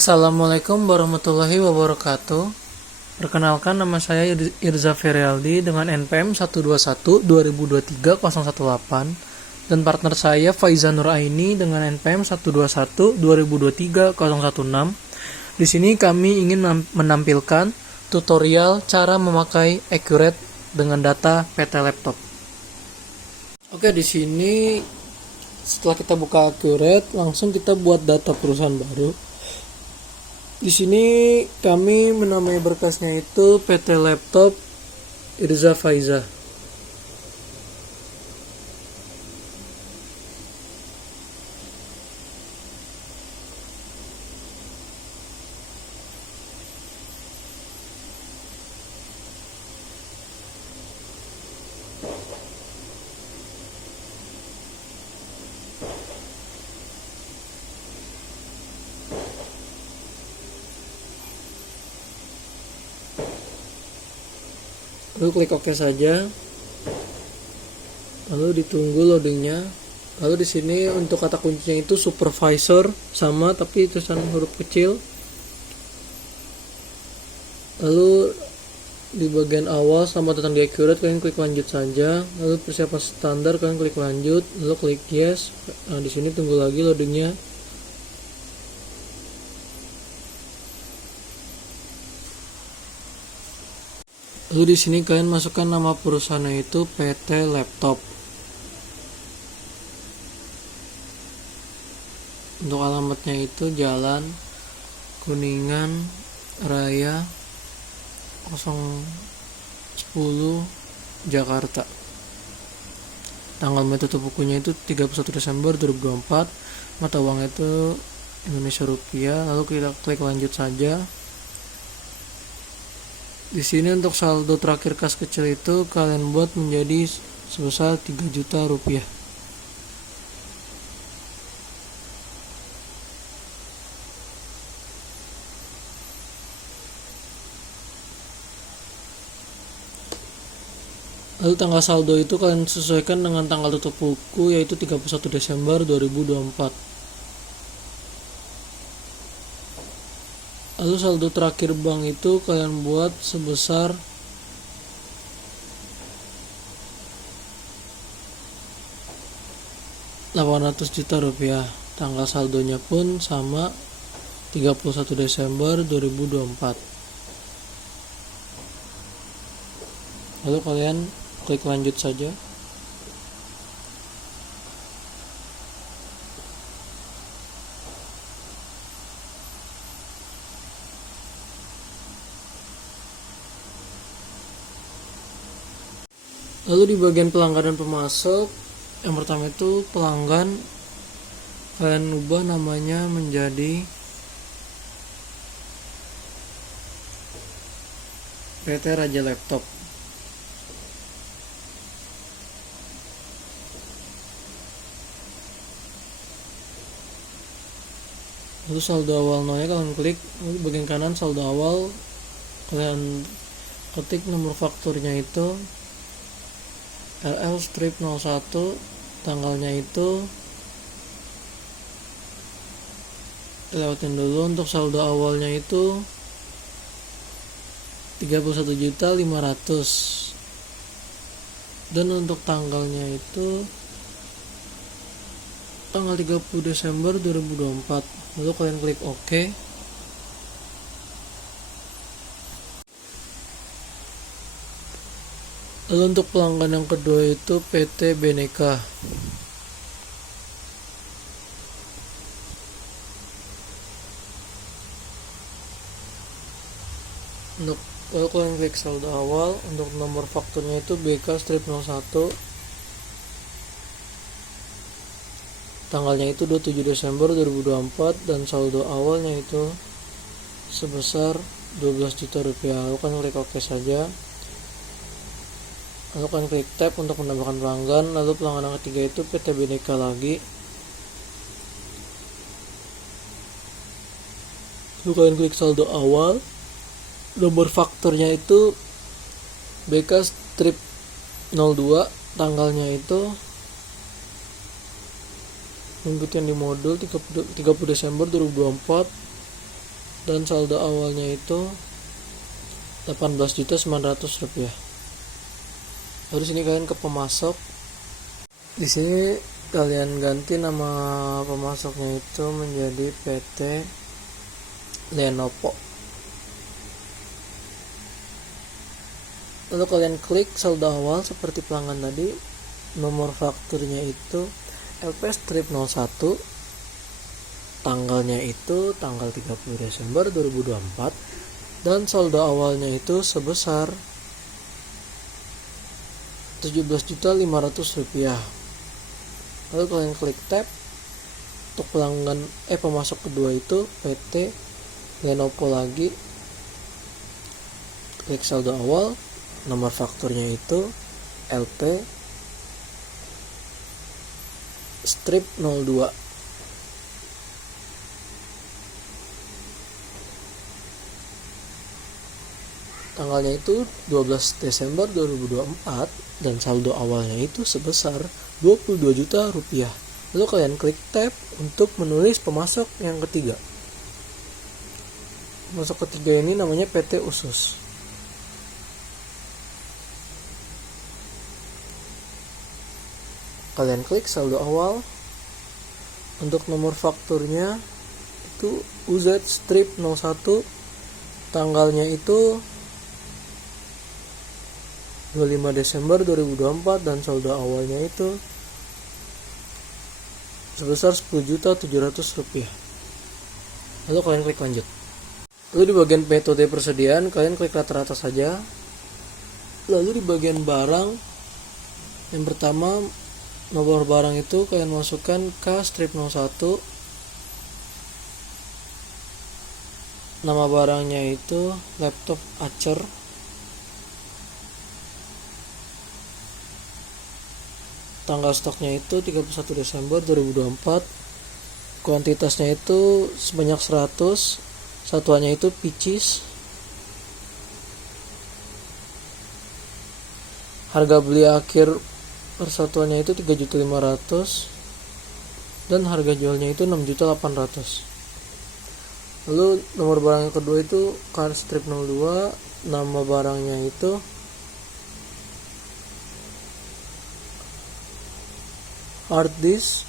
Assalamualaikum warahmatullahi wabarakatuh. Perkenalkan, nama saya Irza Ferialdi dengan NPM 121-2023-018 dan partner saya Faiza Nur Aini dengan NPM 121-2023-016. Di sini kami ingin menampilkan tutorial cara memakai Accurate dengan data PT Laptop. Oke, di sini setelah kita buka Accurate, langsung kita buat data perusahaan baru. Di sini kami menamai berkasnya itu PT Laptop Irza Faiza. Lalu klik OK saja. Lalu ditunggu loadingnya. Lalu di sini untuk kata kuncinya itu supervisor sama tapi tulisan huruf kecil. Lalu di bagian awal sama tentang di Accurate kalian klik lanjut saja. Lalu persiapan standar kalian klik lanjut. Lalu klik yes. Nah, di sini tunggu lagi loadingnya. Lalu di sini kalian masukkan nama perusahaannya itu PT Laptop. Untuk alamatnya itu Jalan Kuningan Raya 010 Jakarta. Tanggal tutup bukunya itu 31 Desember 2024. Mata uangnya itu Indonesia Rupiah. Lalu kita klik lanjut saja. Di sini untuk saldo terakhir kas kecil itu kalian buat menjadi sebesar 3 juta rupiah. Lalu tanggal saldo itu kalian sesuaikan dengan tanggal tutup buku yaitu 31 Desember 2024. Lalu saldo terakhir bank itu kalian buat sebesar 800 juta rupiah. Tanggal saldonya pun sama 31 Desember 2024. Lalu kalian klik lanjut saja. Lalu di bagian pelanggan dan pemasok, yang pertama itu pelanggan kalian ubah namanya menjadi PT Raja Laptop. Lalu saldo awal nolnya kalian klik. Lalu bagian kanan saldo awal kalian ketik nomor fakturnya itu LL strip 01, tanggalnya itu lewatin dulu. Untuk saldo awalnya itu 31.500 dan untuk tanggalnya itu tanggal 30 Desember 2024. Lalu kalian klik OK. Lalu untuk pelanggan yang kedua itu PT Beneka. Lalu kalian klik saldo awal. Untuk nomor fakturnya itu BK strip 01. Tanggalnya itu 27 Desember 2024 dan saldo awalnya itu sebesar 12 juta rupiah. Lalu kalian klik OK saja. Lalu kalian klik tab untuk menambahkan pelanggan. Lalu pelanggan yang ketiga itu PT Beneka lagi. Lalu kalian klik saldo awal. Nomor fakturnya itu BK strip 02. Tanggalnya itu mengikuti yang di modul 30 Desember 2024 dan saldo awalnya itu 18.900.000 rupiah. Lalu sini kalian ke pemasok. Di sini kalian ganti nama pemasoknya itu menjadi PT Lenovo. Lalu kalian klik saldo awal seperti pelanggan tadi. Nomor fakturnya itu LP strip 01. Tanggalnya itu tanggal 30 Desember 2024. Dan saldo awalnya itu sebesar 17.500.000 rupiah. Lalu kalian klik tab. Untuk pelanggan pemasok kedua itu PT Lenovo lagi. Klik saldo awal. Nomor fakturnya itu LP strip 02. Tanggalnya itu 12 Desember 2024 dan saldo awalnya itu sebesar 22 juta rupiah. Lalu kalian klik tab untuk menulis pemasok yang ketiga. Pemasok ketiga ini namanya PT Usus. Kalian klik saldo awal. Untuk nomor fakturnya itu UZ strip 01. Tanggalnya itu 25 Desember 2024 dan saldo awalnya itu sebesar 10.700.000 rupiah. Lalu kalian klik lanjut. Lalu di bagian metode persediaan kalian klik rata-rata saja. Lalu di bagian barang, yang pertama nomor barang itu kalian masukkan K strip 01. Nama barangnya itu laptop Acer. Tanggal stoknya itu 31 Desember 2024. Kuantitasnya itu sebanyak 100. Satuannya itu pieces. Harga beli akhir persatuannya itu 3.500.000 dan harga jualnya itu 6.800.000. Lalu nomor barang yang kedua itu card strip 02. Nama barangnya itu hard disk.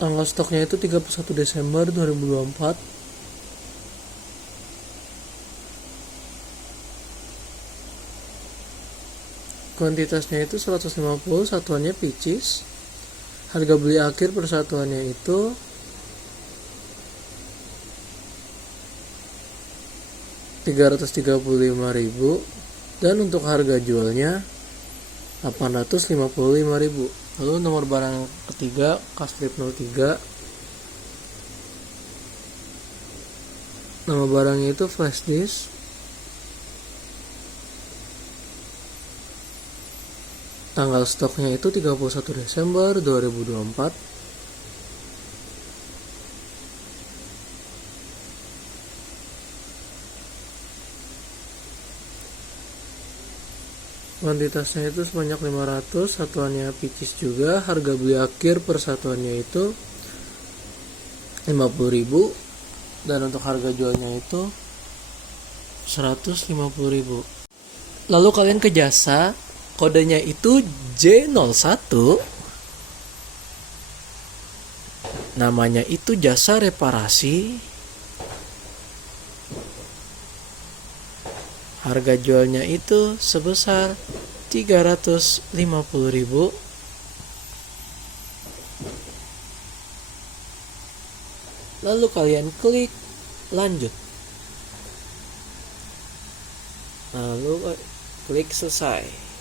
Tanggal stoknya itu 31 Desember 2024. Kuantitasnya itu 150, satuannya pieces. Harga beli akhir persatuannya itu 335.000 dan untuk harga jualnya 855.000. Lalu nomor barang ketiga K-strip 03. Nama barangnya itu flash disk. Tanggal stoknya itu 31 Desember 2024. Kuantitasnya itu sebanyak 500, satuannya pieces juga. Harga beli akhir persatuannya itu 50.000 dan untuk harga jualnya itu 150.000. Lalu kalian ke jasa. Kodenya itu J01. Namanya itu jasa reparasi. Harga jualnya itu sebesar 350.000. Lalu kalian klik lanjut. Lalu klik selesai.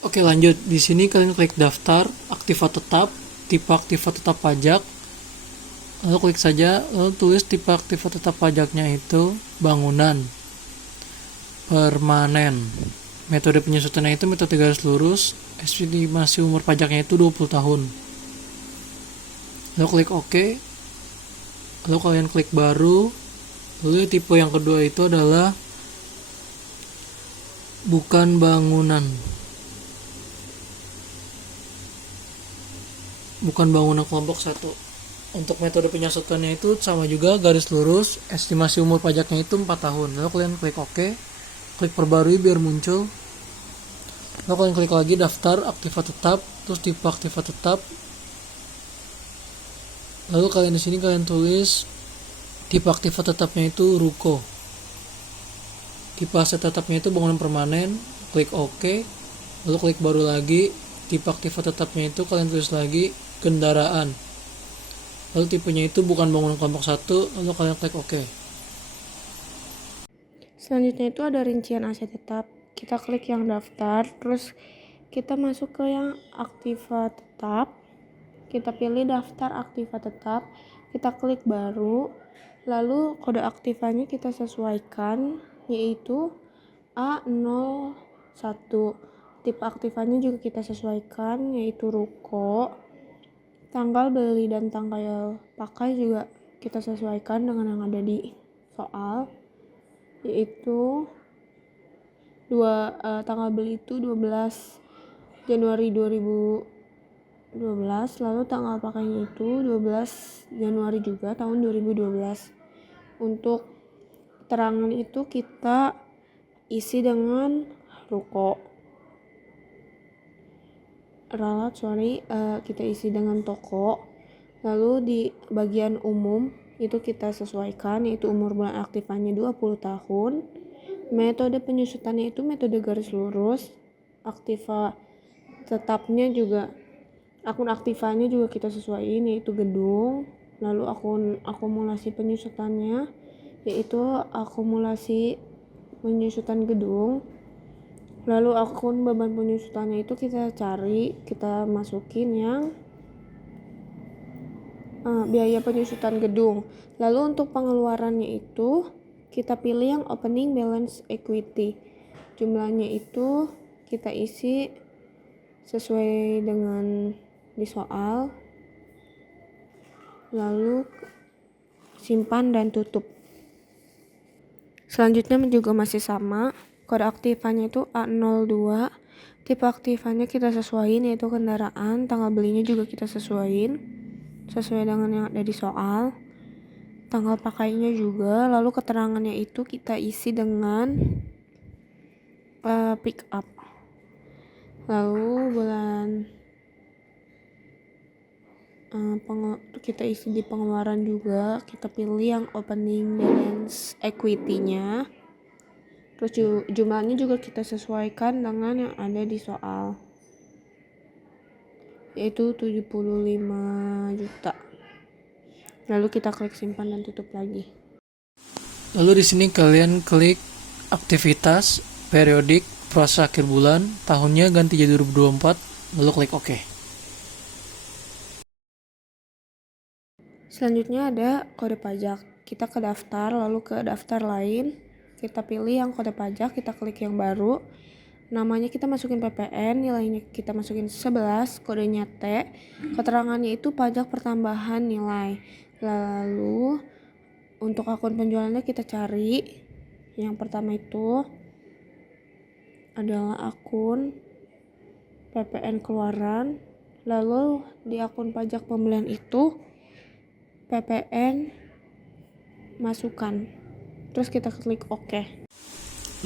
Oke, lanjut. Di sini kalian klik daftar, aktiva tetap, tipe aktiva tetap pajak. Lalu klik saja, lalu tulis tipe aktiva tetap pajaknya itu bangunan permanen. Metode penyusutannya itu metode garis lurus, estimasi umur pajaknya itu 20 tahun. Lalu klik OK. Lalu kalian klik baru. Lalu tipe yang kedua itu adalah bukan bangunan. Bukan bangunan kelompok 1. Untuk metode penyusutannya itu sama juga, garis lurus, estimasi umur pajaknya itu 4 tahun. Lalu kalian klik OK. Klik perbarui biar muncul. Lalu kalian klik lagi daftar aktiva tetap, terus tipe aktiva tetap. Lalu kalian di sini kalian tulis tipe aktiva tetapnya itu ruko. Tipe aset tetapnya itu bangunan permanen. Klik OK. Lalu klik baru lagi. Tipe aktiva tetapnya itu kalian tulis lagi kendaraan. Lalu tipenya itu bukan bangunan kelompok 1. Lalu kalian klik OK. Selanjutnya itu ada rincian aset tetap. Kita klik yang daftar, terus kita masuk ke yang aktiva tetap. Kita pilih daftar aktiva tetap, kita klik baru, lalu kode aktivanya kita sesuaikan, yaitu A01. Tipe aktivanya juga kita sesuaikan, yaitu ruko. Tanggal beli dan tanggal pakai juga kita sesuaikan dengan yang ada di soal, yaitu tanggal beli itu 12 Januari 2012, lalu tanggal pakainya itu 12 Januari juga tahun 2012. Untuk keterangan itu kita isi dengan ruko. Kita isi dengan toko. Lalu di bagian umum itu kita sesuaikan, yaitu umur bulan aktifannya 20 tahun. Metode penyusutannya itu metode garis lurus. Aktiva tetapnya juga, akun aktivanya juga kita sesuaiin, yaitu gedung. Lalu akun akumulasi penyusutannya yaitu akumulasi penyusutan gedung. Lalu akun beban penyusutannya itu kita cari, kita masukin yang biaya penyusutan gedung. Lalu untuk pengeluarannya itu kita pilih yang opening balance equity. Jumlahnya itu kita isi sesuai dengan di soal. Lalu simpan dan tutup. Selanjutnya juga masih sama. Kode aktifannya itu A02. Tipe aktifannya kita sesuaiin, yaitu kendaraan. Tanggal belinya juga kita sesuaiin sesuai dengan yang ada di soal. Tanggal pakainya juga. Lalu keterangannya itu kita isi dengan pick up. Lalu bulan kita isi di pengeluaran juga, kita pilih yang opening balance equity-nya. Terus jumlahnya juga kita sesuaikan dengan yang ada di soal, yaitu 75 juta. Lalu kita klik simpan dan tutup lagi. Lalu di sini kalian klik aktivitas, periodik, proses akhir bulan, tahunnya ganti jadi 2024, lalu klik OK. Selanjutnya ada kode pajak. Kita ke daftar, lalu ke daftar lain. Kita pilih yang kode pajak, kita klik yang baru. Namanya kita masukin PPN, nilainya kita masukin 11, kodenya T. Keterangannya itu pajak pertambahan nilai. Lalu untuk akun penjualannya kita cari. Yang pertama itu adalah akun PPN keluaran. Lalu di akun pajak pembelian itu PPN masukkan. Terus kita klik OK.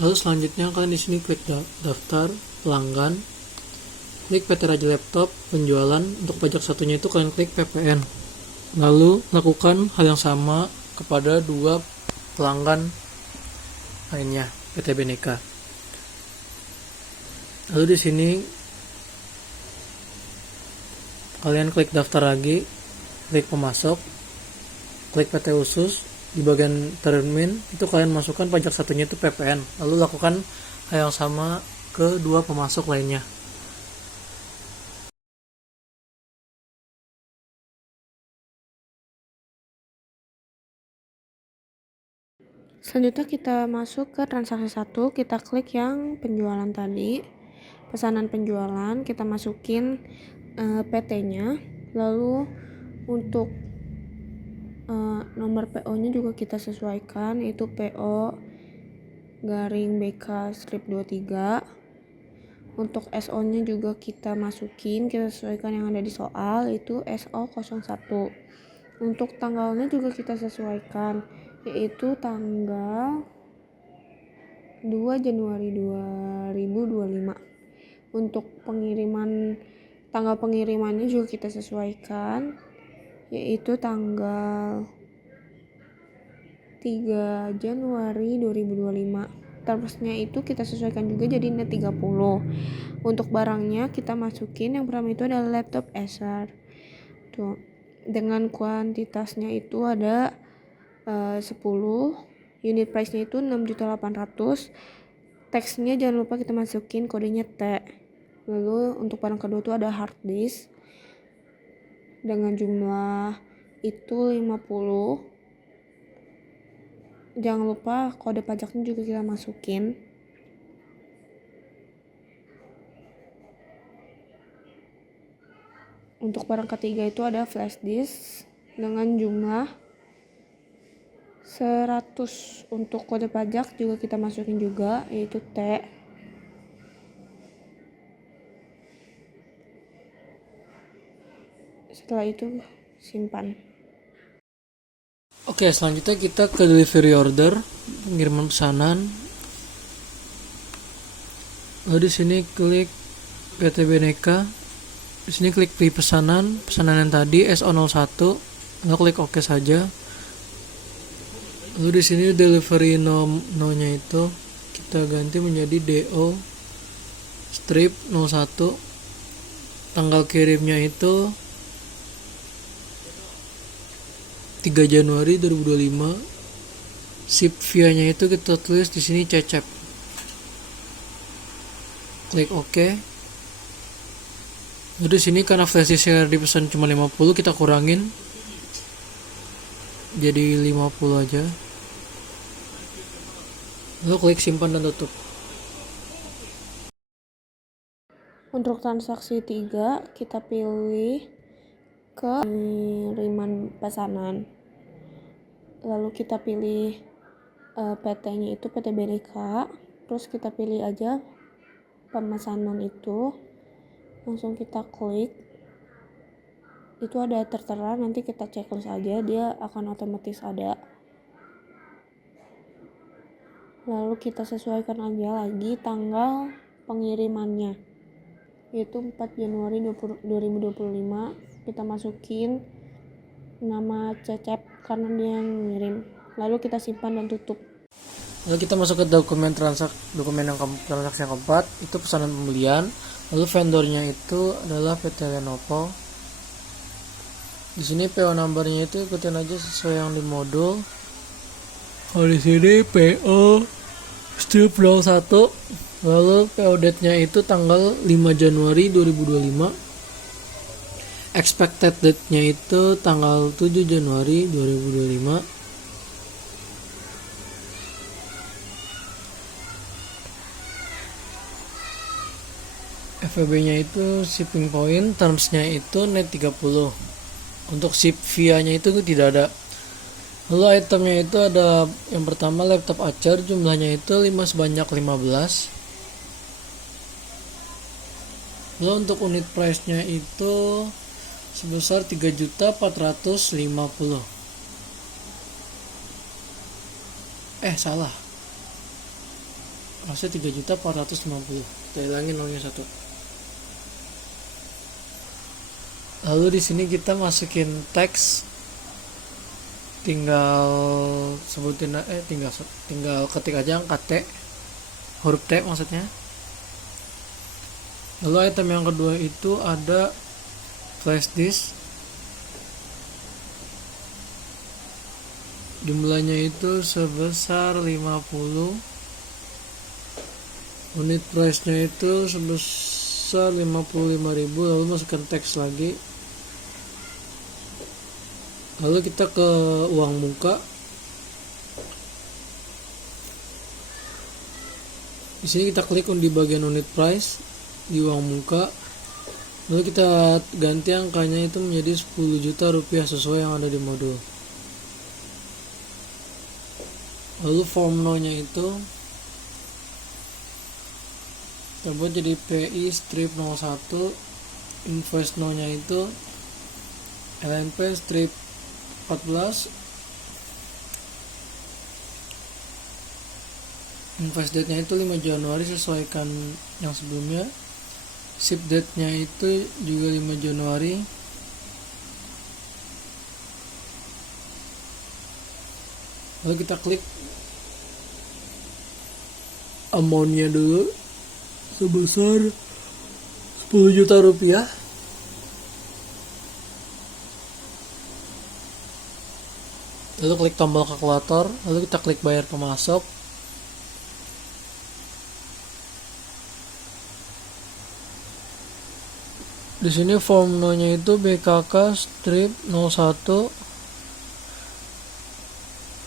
Lalu selanjutnya kalian di sini klik daftar pelanggan, klik PT Raja Laptop penjualan. Untuk pajak satunya itu kalian klik PPN. Lalu lakukan hal yang sama kepada dua pelanggan lainnya, PT Beneka. Lalu di sini kalian klik daftar lagi, klik pemasok, klik PT Usus. Di bagian termin itu kalian masukkan pajak satunya itu PPN. Lalu lakukan hal yang sama ke dua pemasok lainnya. Selanjutnya kita masuk ke transaksi 1, kita klik yang penjualan tadi, pesanan penjualan, kita masukin PT-nya, lalu untuk nomor PO-nya juga kita sesuaikan, yaitu PO garing BK strip 23. Untuk SO-nya juga kita masukin, kita sesuaikan yang ada di soal, itu SO01. Untuk tanggalnya juga kita sesuaikan, yaitu tanggal 2 Januari 2025. Untuk tanggal pengirimannya juga kita sesuaikan, yaitu tanggal 3 Januari 2025. Terusnya itu kita sesuaikan juga jadi net 30. Untuk barangnya kita masukin, yang pertama itu adalah laptop Acer. Tuh, dengan kuantitasnya itu ada 10, unit price-nya itu 6.800.000. Teksnya jangan lupa kita masukin kodenya T. Lalu untuk barang kedua itu ada hard disk dengan jumlah itu 50. Jangan lupa kode pajaknya juga kita masukin. Untuk barang ketiga itu ada flash disk dengan jumlah 100. Untuk kode pajak juga kita masukin juga, yaitu T. Setelah itu simpan. Oke, selanjutnya kita ke delivery order, pengiriman pesanan. Lalu di sini klik PT Beneka. Di sini klik pilih pesanan yang tadi SO01. Lalu klik OK saja. Lalu di sini delivery no-nya itu kita ganti menjadi DO strip 01. Tanggal kirimnya itu 3 Januari 2025. Ship via-nya itu kita tulis di sini Cecep. Klik OK. Lalu di sini karena flash disk dipesan cuma 50, kita kurangin jadi 50 aja. Lalu klik simpan dan tutup. Untuk transaksi 3 kita pilih ke pengiriman pesanan. Lalu kita pilih PT-nya itu PT Beneka. Terus kita pilih aja pemesanan itu. Langsung kita klik. Itu ada tertera, nanti kita checklist aja, dia akan otomatis ada. Lalu kita sesuaikan aja lagi tanggal pengirimannya, yaitu 4 Januari 2025. Kita masukin nama Cecep karena dia yang ngirim. Lalu kita simpan dan tutup. Lalu kita masuk ke dokumen transaksi yang keempat, itu pesanan pembelian. Lalu vendornya itu adalah PT Lenovo. Di sini PO numbernya itu ikutin aja sesuai yang di modul. Kalau di sini PO strip 01. Lalu PO date-nya itu tanggal 5 Januari 2025. Expected date-nya itu tanggal 7 Januari 2025. FVB-nya itu shipping point, terms-nya itu net 30. Untuk ship via-nya itu tidak ada. Lalu itemnya itu ada yang pertama laptop Acer, jumlahnya itu sebanyak 15. Lalu untuk unit price-nya itu sebesar 3.450.000. Salah. Harusnya 3.450. Kita hilangin nolnya 1. Lalu di sini kita masukin teks, tinggal sebutin tinggal ketik aja angka T, huruf T maksudnya. Lalu item yang kedua itu ada flash disk, jumlahnya itu sebesar 50. Unit price-nya itu sebesar 55.000. Lalu masukkan teks lagi. Lalu kita ke uang muka. Di sini kita klik di bagian unit price di uang muka. Lalu kita ganti angkanya itu menjadi 10 juta rupiah sesuai yang ada di modul. Lalu form no-nya itu kita buat jadi PI strip 01. Invoice no-nya itu LNP strip 14. Invoice date-nya itu 5 Januari sesuaikan yang sebelumnya. Ship date-nya itu juga 5 Januari. Lalu kita klik amount-nya dulu sebesar 10 juta rupiah. Lalu klik tombol kalkulator, lalu kita klik bayar pemasok. Di sini form no-nya itu BKK strip 01.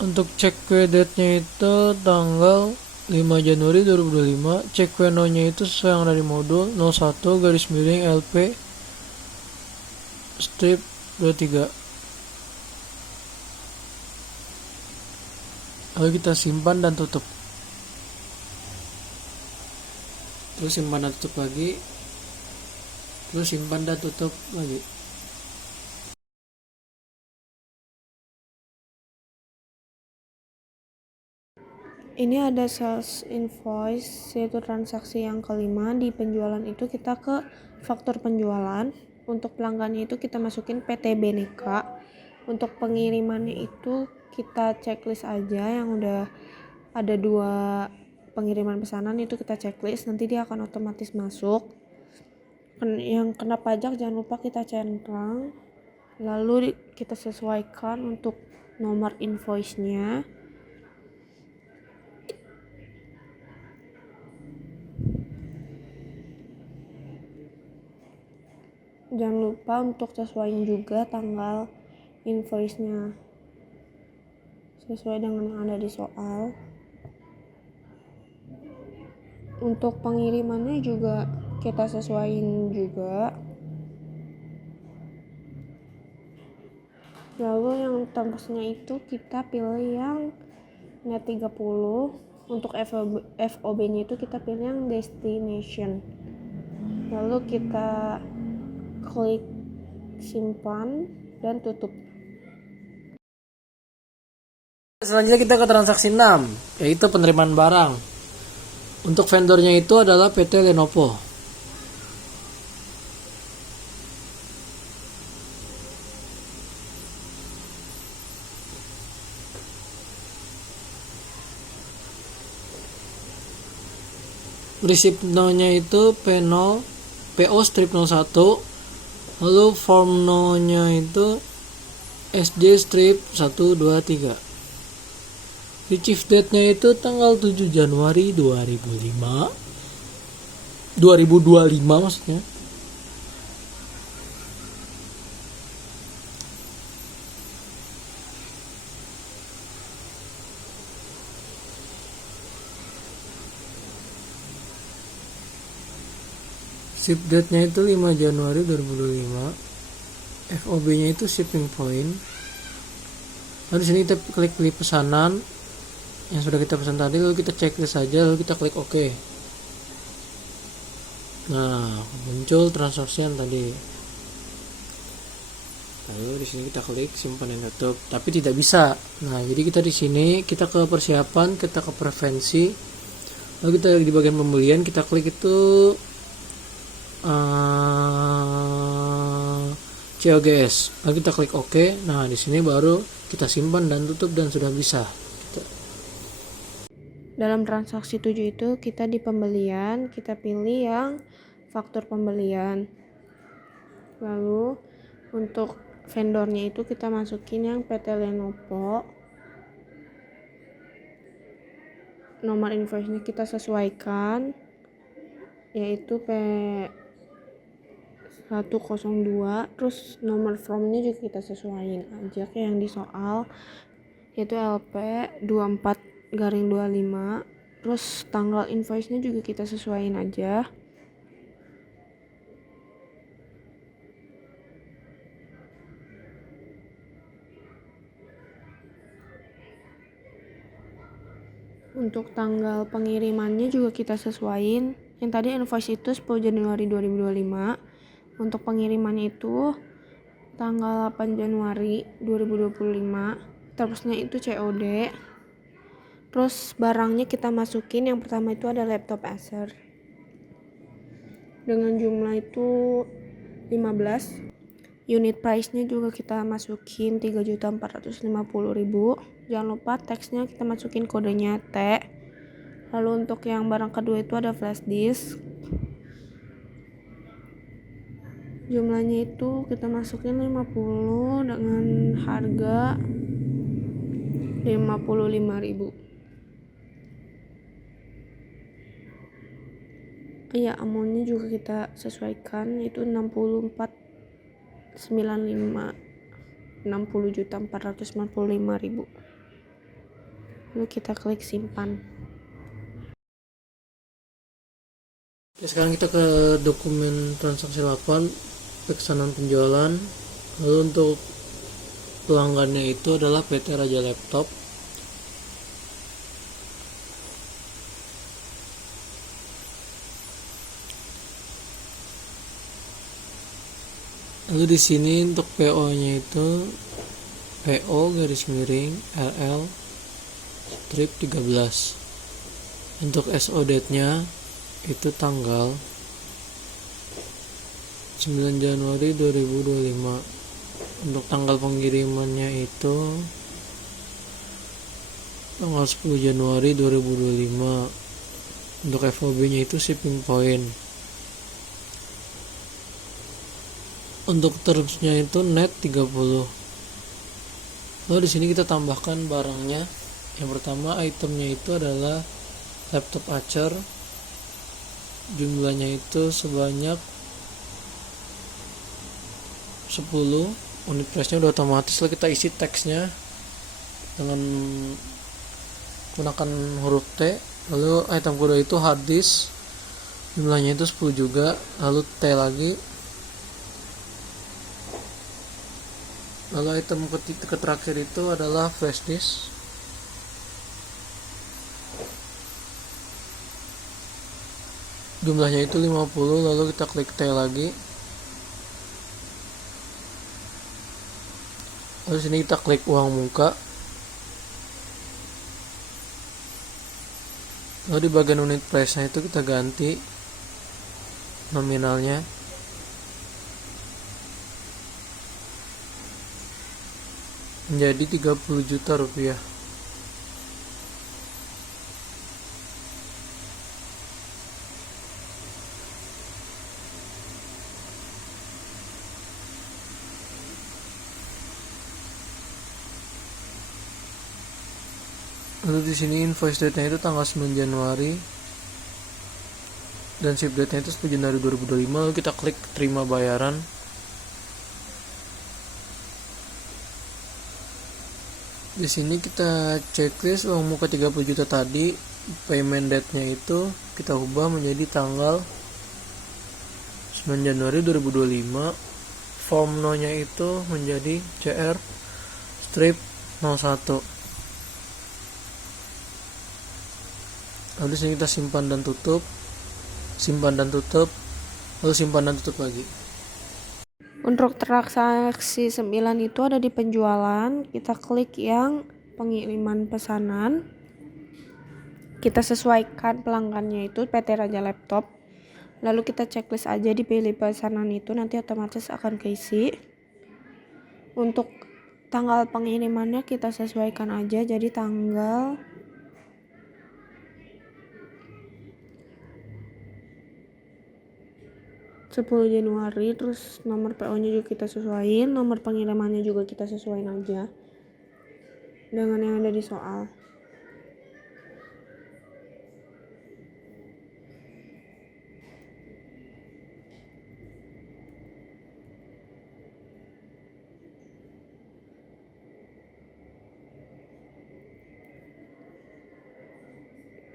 Untuk cek date-nya itu tanggal 5 Januari 2025. Cek no-nya itu sesuai yang ada di modul 01 garis miring LP strip 23. Lalu kita simpan dan tutup. Terus simpan dan tutup lagi. Terus simpan dan tutup lagi. Ini ada sales invoice, yaitu transaksi yang kelima. Di penjualan itu kita ke faktur penjualan. Untuk pelanggannya itu kita masukin PT Beneka. Untuk pengirimannya itu kita checklist aja, yang udah ada 2 pengiriman pesanan itu kita checklist, nanti dia akan otomatis masuk. Yang kena pajak jangan lupa kita centang, lalu kita sesuaikan untuk nomor invoice-nya. Jangan lupa untuk sesuaiin juga tanggal invoice-nya sesuai dengan yang ada di soal. Untuk pengirimannya juga kita sesuaiin juga. Lalu yang tempatnya itu kita pilih yang net 30. Untuk FOB-nya itu kita pilih yang destination. Lalu kita klik simpan dan tutup. Selanjutnya kita ke transaksi 6, yaitu penerimaan barang. Untuk vendornya itu adalah PT Lenovo. Receipt no-nya itu PO strip 01. Lalu form no-nya itu SJ strip 123. Receive date-nya itu tanggal 7 Januari 2025 maksudnya. Ship date-nya itu 5 Januari 2025. FOB-nya itu shipping point. Lalu di sini kita klik pilih pesanan yang sudah kita pesan tadi, lalu kita checklist saja, lalu kita klik OK. Nah, muncul transaksi yang tadi. Lalu di sini kita klik simpan dan tutup, tapi tidak bisa. Nah, jadi kita di sini kita ke persiapan, kita ke preferensi, lalu kita di bagian pembelian kita klik itu COGS, lalu kita klik OK. Nah, di sini baru kita simpan dan tutup dan sudah bisa. Dalam transaksi 7 itu kita di pembelian, kita pilih yang faktur pembelian. Lalu untuk vendornya itu kita masukin yang PT Lenovo. Nomor invoice-nya kita sesuaikan, yaitu P102. Terus nomor from-nya juga kita sesuaiin aja kayak yang di soal, yaitu LP 24/25. Terus tanggal invoice-nya juga kita sesuaiin aja. Untuk tanggal pengirimannya juga kita sesuaiin. Yang tadi invoice itu 10 Januari 2025. Untuk pengirimannya itu tanggal 8 Januari 2025. Terusnya itu COD. Terus barangnya kita masukin, yang pertama itu ada laptop Acer. Dengan jumlah itu 15. Unit price-nya juga kita masukin 3.450.000. Jangan lupa teksnya kita masukin kodenya T. Lalu untuk yang barang kedua itu ada flash disk. Jumlahnya itu kita masukin 50 dengan harga 55.000. Ya, amountnya juga kita sesuaikan, itu 64.95, 60.455.000. Lalu kita klik simpan. Oke, sekarang kita ke dokumen transaksi 8, pesanan penjualan. Lalu untuk pelanggannya itu adalah PT Raja Laptop. Lalu di sini untuk PO-nya itu PO garis miring LL strip 13. Untuk SO date-nya itu tanggal 9 Januari 2025. Untuk tanggal pengirimannya itu tanggal 10 Januari 2025. Untuk FOB-nya itu shipping point. Untuk termsnya itu net 30. Lalu di sini kita tambahkan barangnya. Yang pertama itemnya itu adalah laptop Acer. Jumlahnya itu sebanyak 10. Unit price-nya udah otomatis. Lalu kita isi teksnya dengan menggunakan huruf T. Lalu item kedua itu hard disk. Jumlahnya itu 10 juga. Lalu T lagi. Lalu item terakhir itu adalah flash disk. Jumlahnya itu 50. Lalu kita klik T lagi. Lalu sini kita klik uang muka. Lalu di bagian unit price-nya itu kita ganti nominalnya. Menjadi 30 juta rupiah. Lalu di sini invoice date-nya itu tanggal 9 Januari dan ship date-nya itu 10 Januari 2025. Lalu kita klik terima bayaran. Di sini kita checklist uang muka 30 juta tadi, payment date-nya itu kita ubah menjadi tanggal 9 Januari 2025. Form no-nya itu menjadi CR strip 01. Lalu di sini kita simpan dan tutup, lalu simpan dan tutup lagi. Untuk transaksi 9 itu ada di penjualan, kita klik yang pengiriman pesanan. Kita sesuaikan pelanggannya itu PT Raja Laptop. Lalu kita checklist aja di pilih pesanan itu, nanti otomatis akan keisi. Untuk tanggal pengirimannya kita sesuaikan aja, jadi tanggal 10 Januari. Terus nomor PO-nya juga kita sesuaiin, nomor pengirimannya juga kita sesuaiin aja dengan yang ada di soal.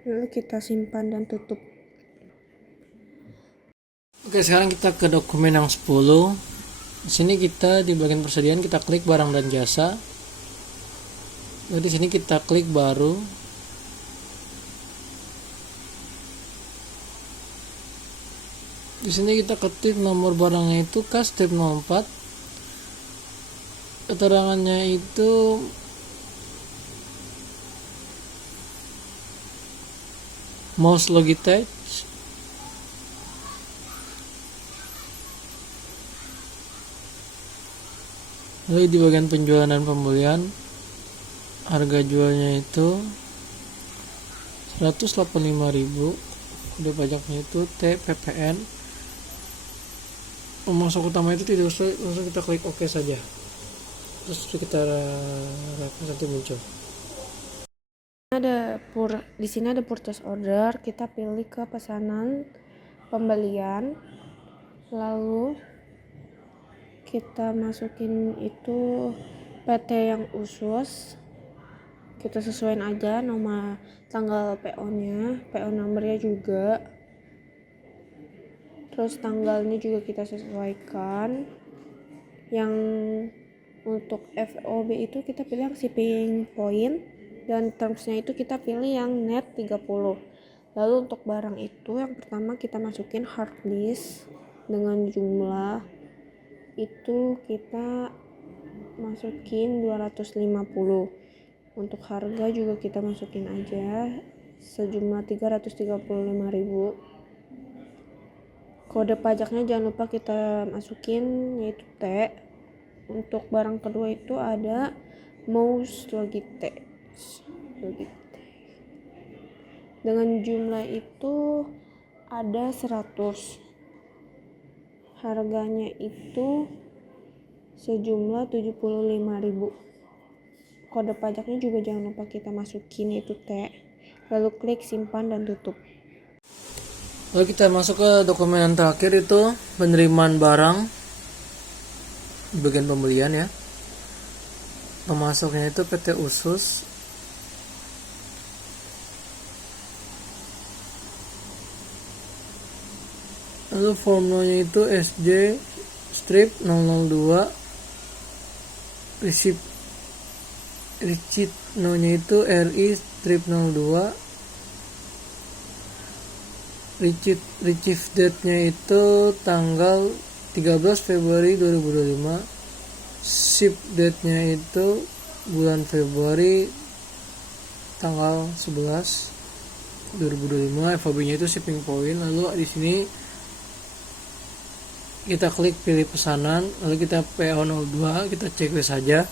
lalu kita simpan dan tutup. Oke, sekarang kita ke dokumen yang 10. Di sini kita di bagian persediaan kita klik barang dan jasa. Lalu di sini kita klik baru. Di sini kita ketik nomor barangnya itu K-Strip 04. Keterangannya itu mouse Logitech. Lalu di bagian penjualan dan pembelian, harga jualnya itu 185.000. Kode pajaknya itu TPPN. Masuk utama itu tidak usah, langsung kita klik OK saja. Terus kita refresh nanti muncul. Di sini ada purchase order, kita pilih ke pesanan pembelian, lalu kita masukin itu PT yang usus, kita sesuaiin aja nama tanggal PO-nya, PO nomornya juga, terus tanggalnya juga kita sesuaikan. Yang untuk FOB itu kita pilih yang shipping point, dan termsnya itu kita pilih yang net 30. Lalu untuk barang itu yang pertama kita masukin hard disk dengan jumlah itu kita masukin 250. Untuk harga juga kita masukin aja sejumlah 335.000. Kode pajaknya jangan lupa kita masukin, yaitu T. Untuk barang kedua itu ada mouse Logitech. Dengan jumlah itu ada 100. Harganya itu sejumlah 75.000. Kode pajaknya juga jangan lupa kita masukin, yaitu T. Lalu klik simpan dan tutup. Lalu kita masuk ke dokumen yang terakhir, itu penerimaan barang di bagian pembelian ya. Pemasoknya itu PT Usus. Lalu formulanya itu SJ strip 002. Receipt no-nya itu RI strip 02. Receive date-nya itu tanggal 13 Februari 2025. Ship date-nya itu bulan Februari tanggal 11 2025. FOB-nya itu shipping point. Lalu di sini kita klik pilih pesanan, lalu kita PO02, kita checklist saja,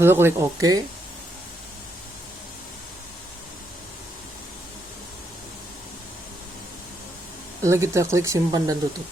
lalu klik OK. Lalu kita klik simpan dan tutup.